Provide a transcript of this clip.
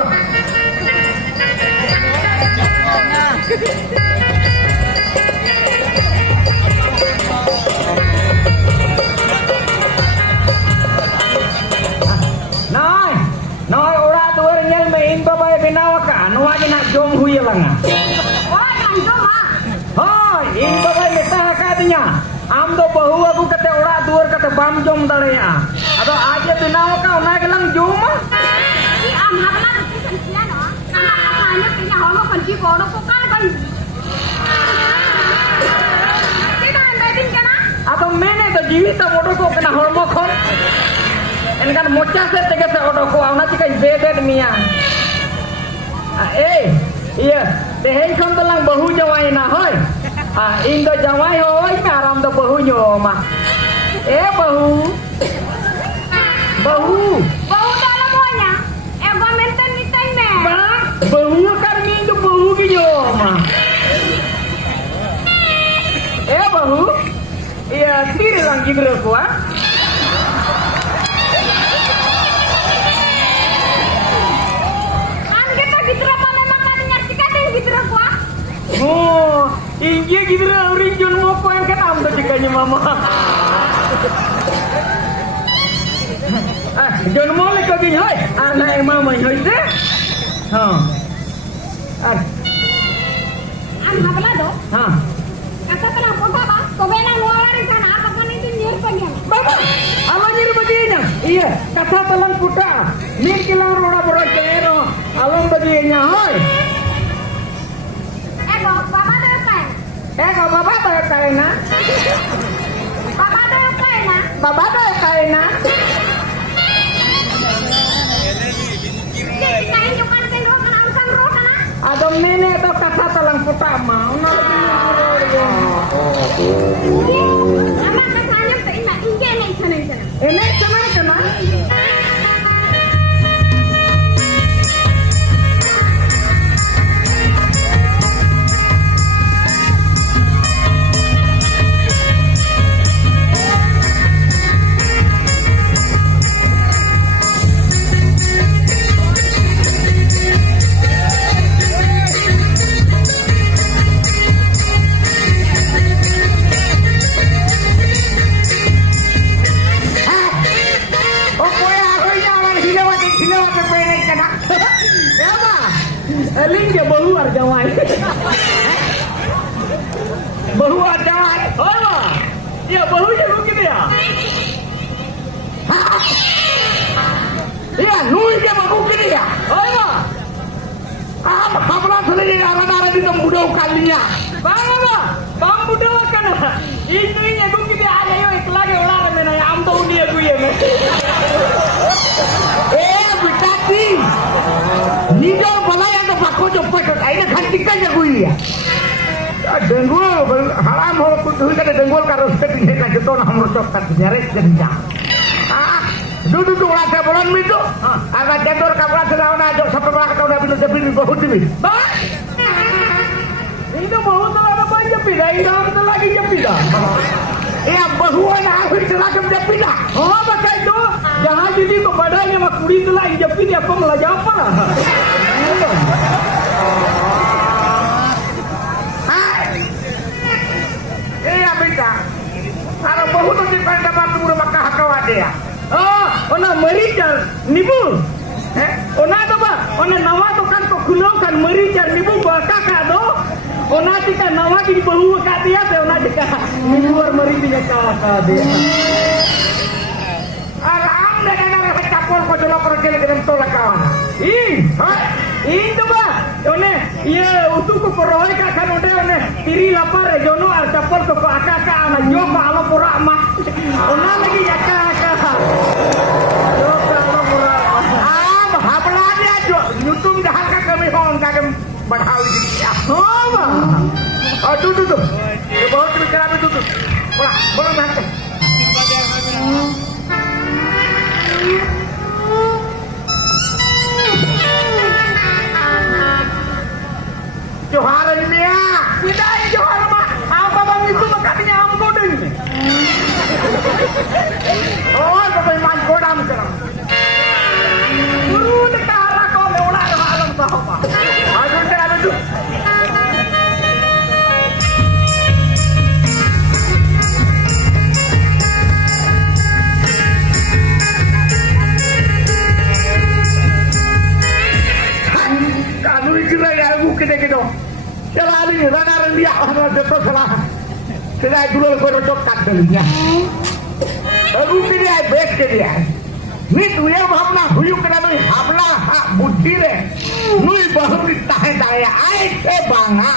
Yuk. Nói ora tua nyel me in ba bay binaw ka no agi na jom hui lang. Wah, kan jom ah. Hoy, in ba bay meta ka dinya. Am do bahu aku kate ora tua kate bam jom dalaya. Ado aje binaw ka ona ge lang jom. Di am habla tu sensia no. Sama katanya punya homo kunci kono pokal ban. Kita andai kana. Ado mene to jiwita modo ko kena hormo khon. Enkan mocha se tege se odo ko ona chika bebed mia. Iya, dehin kon telang bahu jawai na hoy. Indo jawai hoy aram do bahu nyoma. Bahu. Bahu. Bau dalam monya. Gua menten miten me. Bahu kan mindo bahu ki nyoma. Bahu. Iya, tiri lang gidro ko ah. Oh, ingia gitu lah, orang John mau yang kan am tuh jikanya mama. John mau lek kau hoy, anak mama hoy deh. Am habla do. Kata kenapa baba? Kau benar luar sana apa kan itu nyir pagi. Baba, apa nyir baginya? Iya, kata telang puta. Mir kilar roda boros kero, alam baginya hoy. Kalau bapak bayar karena, bapak bayar karena, bapak bayar karena. Kain juga tengok kena urusan roh sana. Ada nenek atau kata telang putra mau Apa katanya tak ingat ini sana. Ini sana. Eling dia bahu arjawai. Bahu arjawai. Oh, ya bahu je begitu ya. Iya, nui dia bahu gini ya. Oh, kapan sendiri arah-arah di tembudau kalinya. Bang budau kan. Ini begitu aja yo lagi ular mena ya am tahu dia gue me. Bitati. Nidor balai Aku jumpa ke aina kantikan ya gue ya. Denggul haram ho kudu kada denggul karo sepine ka jetona hamurcok ka nyares jadinya. Dudu lada bolon mitu. Aga dendor ka bala lawan ajo sampai bala ka udah binu debin bahut dibi. Ba. Itu bahut ada banyak pida, itu lagi jepida. Iya bahuan aku seragam jepida. Oh pakai itu. Jangan jadi kepadanya mak kuri itu lagi jepida apa melajah apa. Iya beda. Kalau bahu tu dipandang batu rumah kawade ya. Oh, ona merijar nibu. Ona tu ba? Ona nawa tu kan kau kulau kan merijar nibu buat kakak tu. Ona tika nawa di bahu kat dia, ona tika nibu merijar kakak dia. Alam dengan orang capur kau jual pergi dengan tolak kawan. Itu ba? One, iya untuk kau peroi kakak node one tiri lapar jono al capur kau kakak anak nyoba alam pura mah. Ona lagi kakak. Nyoba alam pura. Hapelan aja. Nyutung dah kakak kami hong kakak berhal di dia. Oh, tuh. Bawa tu kerap itu tuh. Bola macam. Joharan dia, tidak Johar mah. Apa bang itu makanya amkodeng. Oh, sampai main kodam sekarang. Guru negara kau lewat nui kira ya agu kene kene. Salah ni rana rendia orang jatuh salah. Sedai dulu berocok kat dulunya. Agu kene ay bek kene ay. Ni tu ya hamna huyu kena nui hamna buddhi re. Nui bahu ni tahe tahe ay ke banga.